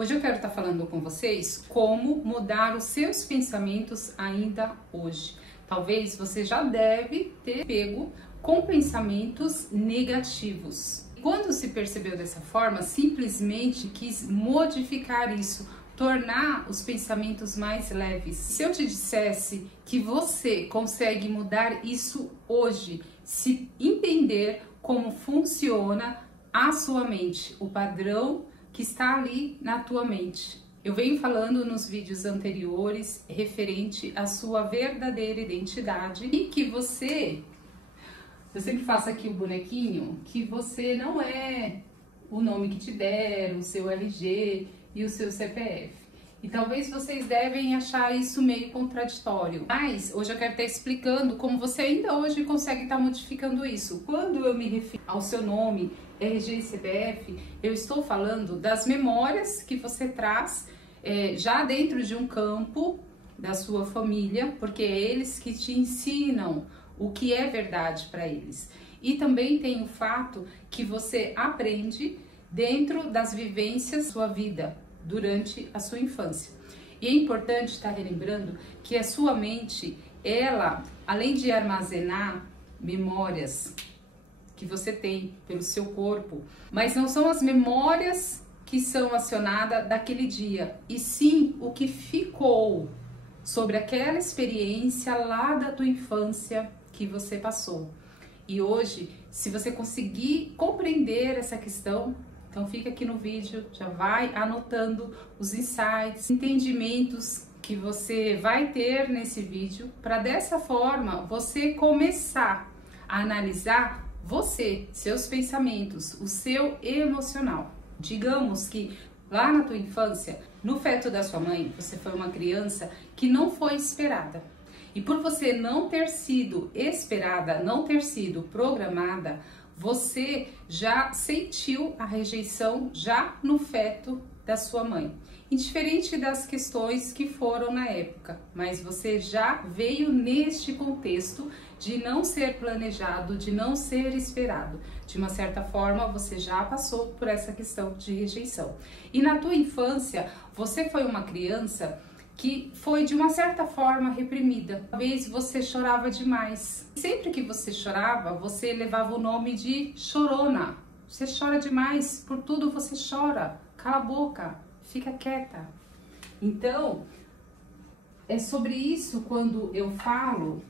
Hoje eu quero estar falando com vocês como mudar os seus pensamentos ainda hoje. Talvez você já deve ter pego com pensamentos negativos. Quando se percebeu dessa forma, simplesmente quis modificar isso, tornar os pensamentos mais leves. Se eu te dissesse que você consegue mudar isso hoje, se entender como funciona a sua mente, o padrão que está ali na tua mente. Eu venho falando nos vídeos anteriores referente à sua verdadeira identidade e que você, eu sempre faço aqui o bonequinho, que você não é o nome que te deram, o seu RG e o seu CPF. E talvez vocês devem achar isso meio contraditório. Mas hoje eu quero estar explicando como você ainda hoje consegue estar modificando isso. Quando eu me refiro ao seu nome, RG e CPF, eu estou falando das memórias que você traz já dentro de um campo da sua família, porque é eles que te ensinam o que é verdade para eles. E também tem o fato que você aprende dentro das vivências da sua vida, durante a sua infância. E é importante estar relembrando que a sua mente, ela, além de armazenar memórias que você tem pelo seu corpo, mas não são as memórias que são acionadas daquele dia, e sim o que ficou sobre aquela experiência lá da tua infância que você passou. E hoje, se você conseguir compreender essa questão, então fica aqui no vídeo, já vai anotando os insights, entendimentos que você vai ter nesse vídeo, para dessa forma você começar a analisar você, seus pensamentos, o seu emocional. Digamos que lá na tua infância, no feto da sua mãe, você foi uma criança que não foi esperada. E por você não ter sido esperada, não ter sido programada, você já sentiu a rejeição já no feto da sua mãe. Indiferente das questões que foram na época, mas você já veio neste contexto de não ser planejado, de não ser esperado. De uma certa forma, você já passou por essa questão de rejeição. E na tua infância, você foi uma criança que foi de uma certa forma reprimida. Talvez você chorava demais. Sempre que você chorava, você levava o nome de chorona. Você chora demais, por tudo você chora. Cala a boca, fica quieta. Então, é sobre isso quando eu falo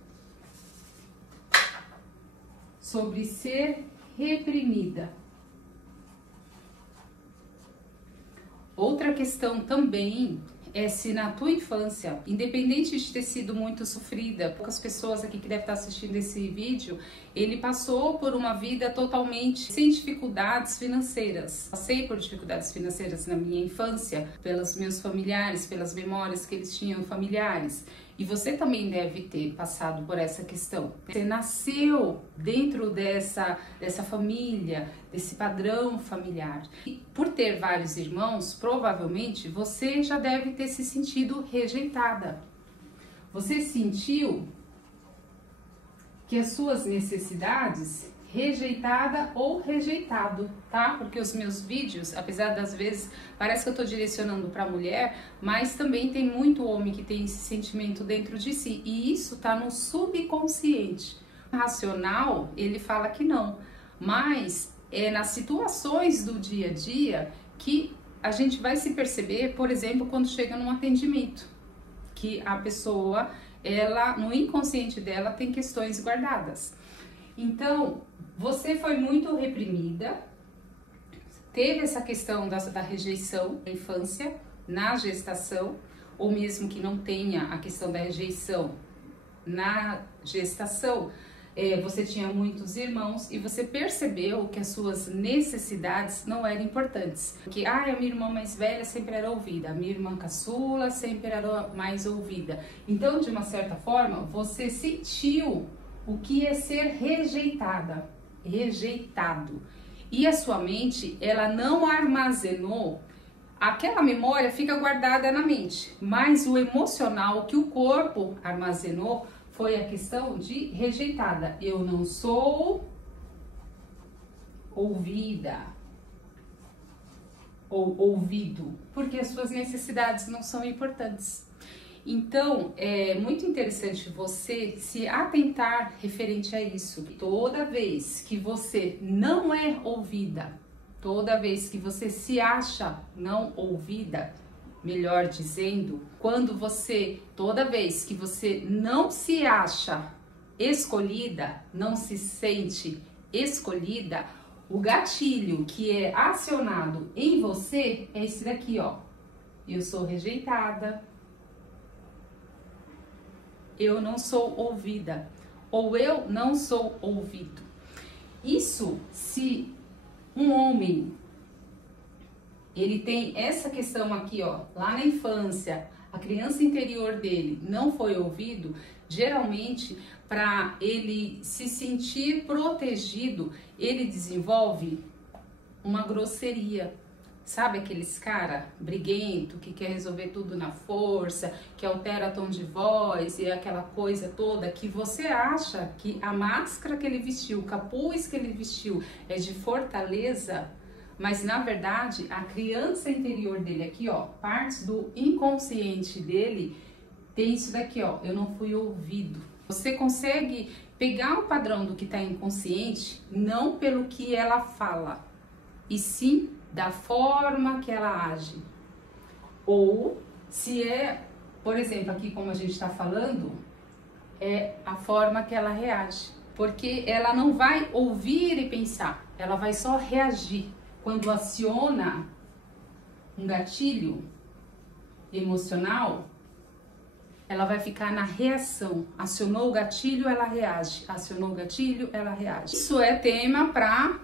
sobre ser reprimida. Outra questão também é se na tua infância, independente de ter sido muito sofrida, poucas pessoas aqui que devem estar assistindo esse vídeo, ele passou por uma vida totalmente sem dificuldades financeiras. Passei por dificuldades financeiras na minha infância, pelos meus familiares, pelas memórias que eles tinham familiares. E você também deve ter passado por essa questão. Você nasceu dentro dessa família, desse padrão familiar. E por ter vários irmãos, provavelmente você já deve ter se sentido rejeitada. Você sentiu que as suas necessidades rejeitada ou rejeitado, tá? Porque os meus vídeos, apesar das vezes parece que eu tô direcionando para mulher, mas também tem muito homem que tem esse sentimento dentro de si, e isso tá no subconsciente. O racional, ele fala que não, mas é nas situações do dia a dia que a gente vai se perceber, por exemplo, quando chega num atendimento, que a pessoa, ela, no inconsciente dela, tem questões guardadas. Então, você foi muito reprimida, teve essa questão da rejeição na infância, na gestação, ou mesmo que não tenha a questão da rejeição na gestação, você tinha muitos irmãos e você percebeu que as suas necessidades não eram importantes. Porque, a minha irmã mais velha sempre era ouvida, a minha irmã caçula sempre era mais ouvida. Então, de uma certa forma, você sentiu o que é ser rejeitada, rejeitado. E a sua mente, ela não armazenou, aquela memória fica guardada na mente, mas o emocional que o corpo armazenou foi a questão de rejeitada. Eu não sou ouvida. ou ouvido, porque as suas necessidades não são importantes. Então, é muito interessante você se atentar referente a isso. Toda vez que você não é ouvida, toda vez que você se acha não ouvida, melhor dizendo, toda vez que você não se acha escolhida, não se sente escolhida, o gatilho que é acionado em você é esse daqui, ó. Eu sou rejeitada, eu não sou ouvida, ou eu não sou ouvido. Isso, se um homem, ele tem essa questão aqui, ó, lá na infância, a criança interior dele não foi ouvido, geralmente, para ele se sentir protegido, ele desenvolve uma grosseria. Sabe aqueles cara briguento, que quer resolver tudo na força, que altera tom de voz e aquela coisa toda, que você acha que a máscara que ele vestiu, o capuz que ele vestiu é de fortaleza, mas na verdade a criança interior dele aqui, ó, partes do inconsciente dele, tem isso daqui, ó, eu não fui ouvido. Você consegue pegar o padrão do que está inconsciente, não pelo que ela fala, e sim da forma que ela age. Ou se é, por exemplo, aqui como a gente está falando, é a forma que ela reage. Porque ela não vai ouvir e pensar, ela vai só reagir. Quando aciona um gatilho emocional, ela vai ficar na reação. Acionou o gatilho, ela reage. Acionou o gatilho, ela reage. Isso é tema para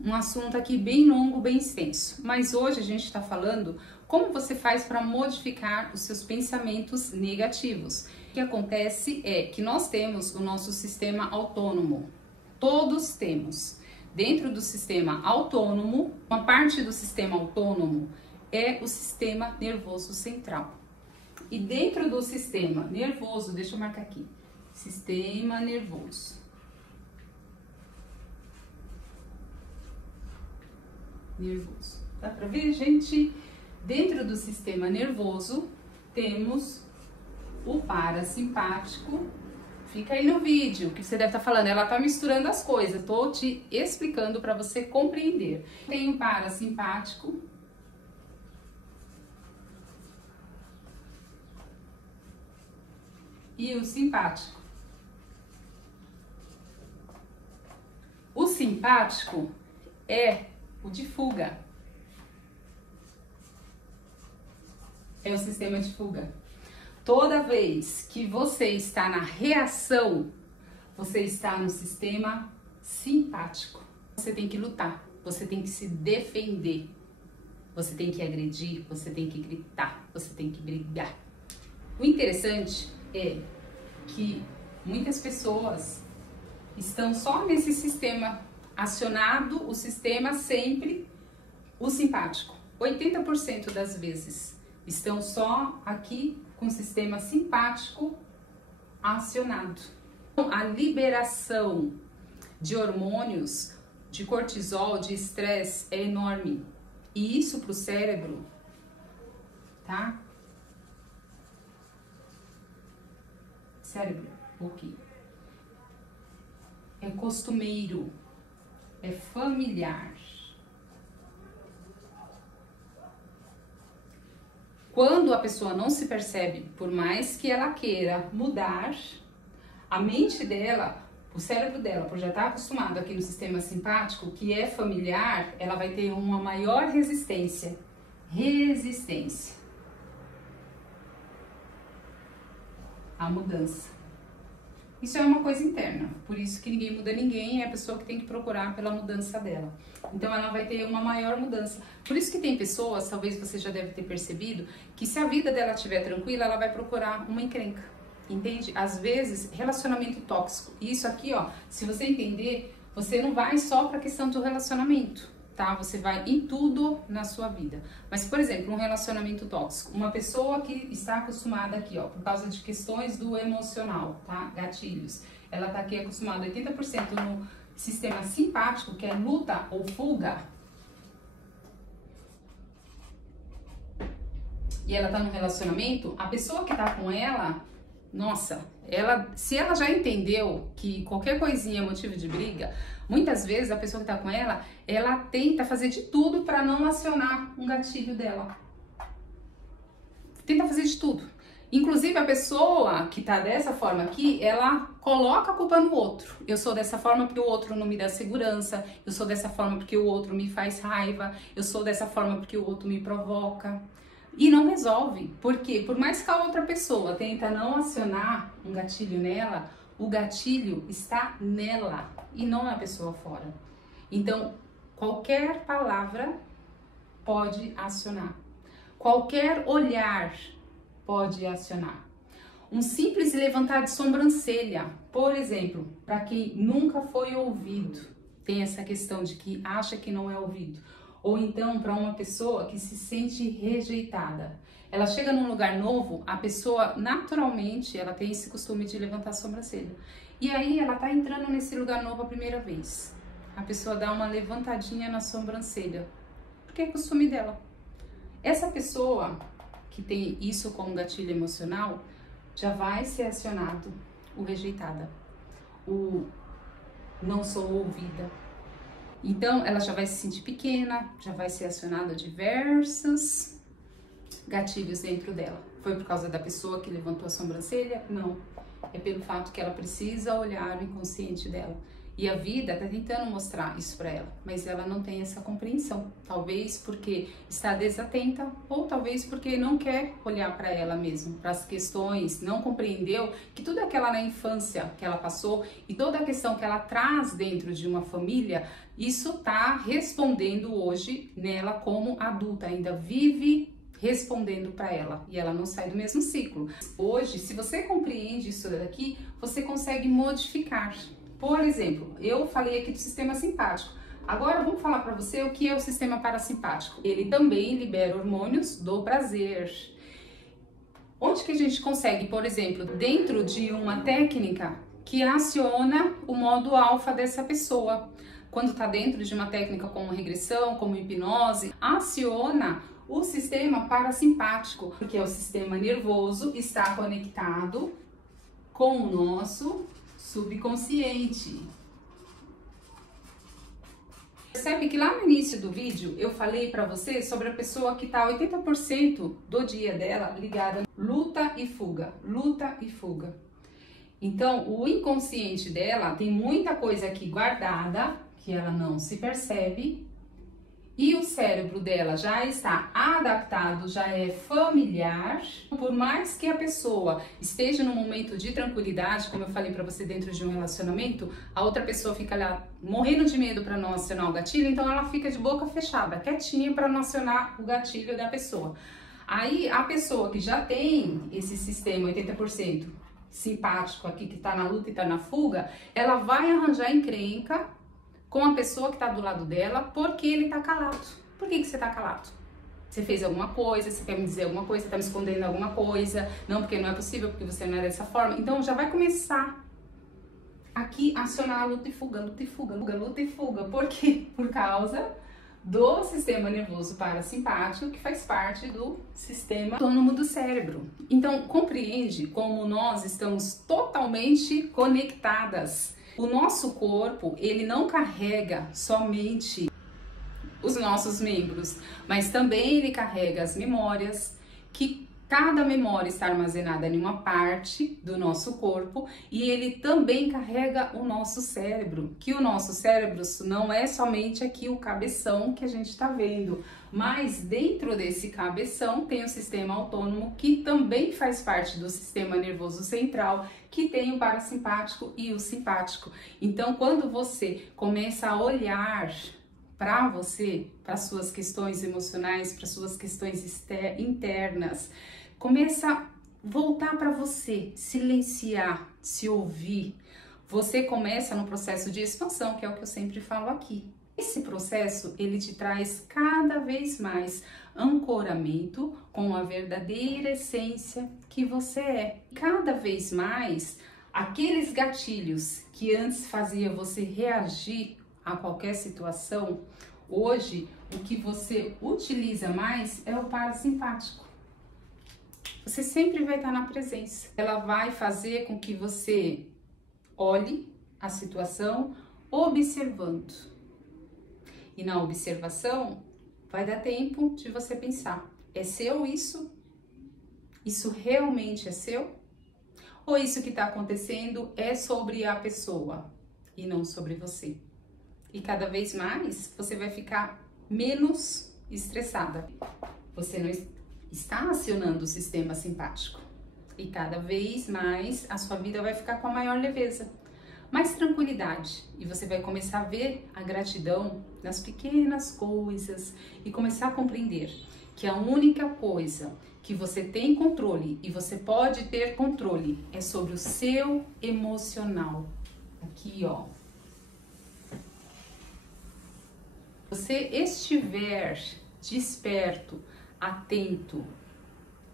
um assunto aqui bem longo, bem extenso. Mas hoje a gente está falando como você faz para modificar os seus pensamentos negativos. O que acontece é que nós temos o nosso sistema autônomo. Todos temos. Dentro do sistema autônomo, uma parte do sistema autônomo é o sistema nervoso central. E dentro do sistema nervoso, deixa eu marcar aqui, sistema nervoso. Nervoso. Dá pra ver, gente? Dentro do sistema nervoso, temos o parasimpático. Fica aí no vídeo, que você deve estar falando, ela tá misturando as coisas. Tô te explicando para você compreender. Tem o parasimpático. E o simpático. O simpático é o de fuga. É o sistema de fuga. Toda vez que você está na reação, você está no sistema simpático. Você tem que lutar, você tem que se defender, você tem que agredir, você tem que gritar, você tem que brigar. O interessante é que muitas pessoas estão só nesse sistema acionado, o sistema sempre o simpático. 80% das vezes estão só aqui com o sistema simpático acionado. A liberação de hormônios, de cortisol, de estresse é enorme. E isso para o cérebro, tá? Cérebro, ok. É costumeiro, é familiar. Quando a pessoa não se percebe, por mais que ela queira mudar, a mente dela, o cérebro dela, por já estar acostumado aqui no sistema simpático, que é familiar, ela vai ter uma maior resistência. Resistência à mudança. Isso é uma coisa interna, por isso que ninguém muda ninguém, é a pessoa que tem que procurar pela mudança dela. Então ela vai ter uma maior mudança. Por isso que tem pessoas, talvez você já deve ter percebido, que se a vida dela estiver tranquila, ela vai procurar uma encrenca, entende? Às vezes, relacionamento tóxico. E isso aqui, ó, se você entender, você não vai só para a questão do relacionamento, tá? Você vai em tudo na sua vida. Mas, por exemplo, um relacionamento tóxico. Uma pessoa que está acostumada aqui, ó, por causa de questões do emocional, tá? Gatilhos. Ela tá aqui acostumada 80% no sistema simpático, que é luta ou fuga. e ela tá num relacionamento, a pessoa que tá com ela, nossa, se ela já entendeu que qualquer coisinha é motivo de briga, muitas vezes a pessoa que tá com ela tenta fazer de tudo para não acionar um gatilho dela. Tenta fazer de tudo. Inclusive a pessoa que tá dessa forma aqui, ela coloca a culpa no outro. Eu sou dessa forma porque o outro não me dá segurança, eu sou dessa forma porque o outro me faz raiva, eu sou dessa forma porque o outro me provoca. E não resolve, porque por mais que a outra pessoa tenta não acionar um gatilho nela, o gatilho está nela e não na pessoa fora. Então, qualquer palavra pode acionar. Qualquer olhar pode acionar. Um simples levantar de sobrancelha, por exemplo, para quem nunca foi ouvido, tem essa questão de que acha que não é ouvido. Ou então para uma pessoa que se sente rejeitada. Ela chega num lugar novo, a pessoa naturalmente, ela tem esse costume de levantar a sobrancelha. E aí ela tá entrando nesse lugar novo a primeira vez. A pessoa dá uma levantadinha na sobrancelha, porque é costume dela. Essa pessoa que tem isso como gatilho emocional, já vai ser acionado o rejeitada, o não sou ouvida. Então, ela já vai se sentir pequena, já vai ser acionada diversos gatilhos dentro dela. Foi por causa da pessoa que levantou a sobrancelha? Não. É pelo fato que ela precisa olhar o inconsciente dela. E a vida está tentando mostrar isso para ela, mas ela não tem essa compreensão. Talvez porque está desatenta ou talvez porque não quer olhar para ela mesma, para as questões, não compreendeu que tudo aquela na infância que ela passou e toda a questão que ela traz dentro de uma família, isso está respondendo hoje nela como adulta, ainda vive respondendo para ela e ela não sai do mesmo ciclo. Hoje, se você compreende isso daqui, você consegue modificar. Por exemplo, eu falei aqui do sistema simpático. Agora vamos falar para você o que é o sistema parasimpático. Ele também libera hormônios do prazer. Onde que a gente consegue, por exemplo, dentro de uma técnica que aciona o modo alfa dessa pessoa. Quando está dentro de uma técnica como regressão, como hipnose, aciona o sistema parasimpático, porque é o sistema nervoso, está conectado com o nosso subconsciente. Percebe que lá no início do vídeo eu falei para você sobre a pessoa que está 80% do dia dela ligada luta e fuga, luta e fuga. Então o inconsciente dela tem muita coisa aqui guardada que ela não se percebe. E o cérebro dela já está adaptado, já é familiar. Por mais que a pessoa esteja num momento de tranquilidade, como eu falei para você dentro de um relacionamento, a outra pessoa fica lá morrendo de medo para não acionar o gatilho, então ela fica de boca fechada, quietinha para não acionar o gatilho da pessoa. Aí a pessoa que já tem esse sistema 80% simpático aqui, que está na luta e está na fuga, ela vai arranjar encrenca com a pessoa que está do lado dela, porque ele está calado. Por que você está calado? Você fez alguma coisa, você quer me dizer alguma coisa, você está me escondendo alguma coisa, não, porque não é possível, porque você não é dessa forma. Então já vai começar aqui a acionar a luta e fuga, luta e fuga, luta e fuga. Por quê? Por causa do sistema nervoso parasimpático, que faz parte do sistema autônomo do cérebro. Então compreende como nós estamos totalmente conectadas. O nosso corpo, ele não carrega somente os nossos membros, mas também ele carrega as memórias, que cada memória está armazenada em uma parte do nosso corpo, e ele também carrega o nosso cérebro, que o nosso cérebro não é somente aqui o cabeção que a gente está vendo, mas dentro desse cabeção tem o sistema autônomo, que também faz parte do sistema nervoso central, que tem o parasimpático e o simpático. Então, quando você começa a olhar para você, para suas questões emocionais, para suas questões internas, começa a voltar para você, silenciar, se ouvir. Você começa no processo de expansão, que é o que eu sempre falo aqui. Esse processo, ele te traz cada vez mais ancoramento com a verdadeira essência que você é. Cada vez mais, aqueles gatilhos que antes fazia você reagir a qualquer situação, hoje o que você utiliza mais é o parasimpático. você sempre vai estar na presença. Ela vai fazer com que você olhe a situação observando. E na observação vai dar tempo de você pensar: é seu isso? Isso realmente é seu? Ou isso que está acontecendo é sobre a pessoa e não sobre você? E cada vez mais você vai ficar menos estressada. Você não está acionando o sistema simpático. E cada vez mais a sua vida vai ficar com a maior leveza, mais tranquilidade. E você vai começar a ver a gratidão nas pequenas coisas e começar a compreender que a única coisa que você tem controle e você pode ter controle é sobre o seu emocional. Aqui, ó. Você estiver desperto, atento,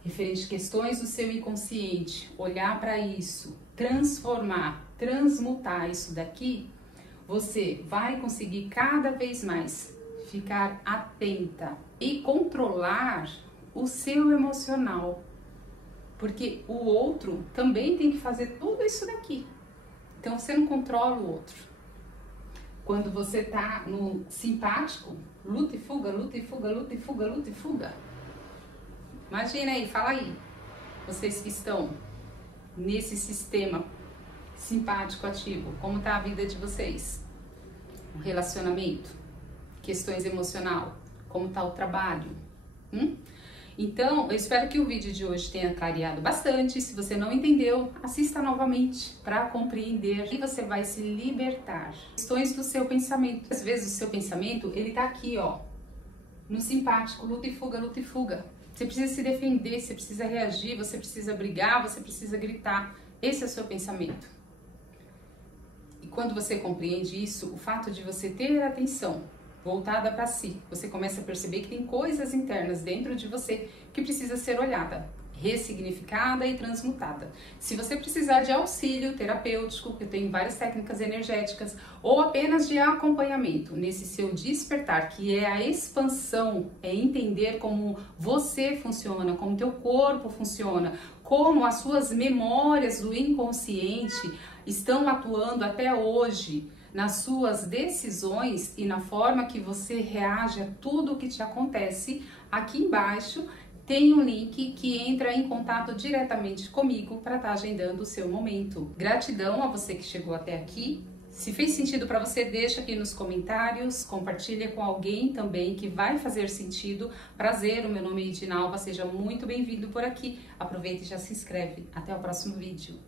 referente a questões do seu inconsciente, olhar para isso, transformar, transmutar isso daqui, você vai conseguir cada vez mais ficar atenta e controlar o seu emocional, porque o outro também tem que fazer tudo isso daqui. Então você não controla o outro. Quando você tá no simpático, luta e fuga, luta e fuga, luta e fuga, luta e fuga. Imagina aí, fala aí, vocês que estão nesse sistema simpático ativo, como tá a vida de vocês? O relacionamento, questões emocional, como tá o trabalho? Então, eu espero que o vídeo de hoje tenha clareado bastante. Se você não entendeu, assista novamente para compreender e você vai se libertar. Questões do seu pensamento. Às vezes o seu pensamento, ele tá aqui, ó, no simpático, luta e fuga, luta e fuga. Você precisa se defender, você precisa reagir, você precisa brigar, você precisa gritar. Esse é o seu pensamento. E quando você compreende isso, o fato de você ter atenção voltada para si, você começa a perceber que tem coisas internas dentro de você que precisa ser olhada, ressignificada e transmutada. Se você precisar de auxílio terapêutico, eu tenho várias técnicas energéticas, ou apenas de acompanhamento nesse seu despertar, que é a expansão, é entender como você funciona, como teu corpo funciona, como as suas memórias do inconsciente estão atuando até hoje nas suas decisões e na forma que você reage a tudo o que te acontece. Aqui embaixo tem um link que entra em contato diretamente comigo para estar agendando o seu momento. Gratidão a você que chegou até aqui. Se fez sentido para você, deixa aqui nos comentários, compartilha com alguém também que vai fazer sentido. Prazer, o meu nome é Edinalva, seja muito bem-vindo por aqui. Aproveita e já se inscreve. Até o próximo vídeo.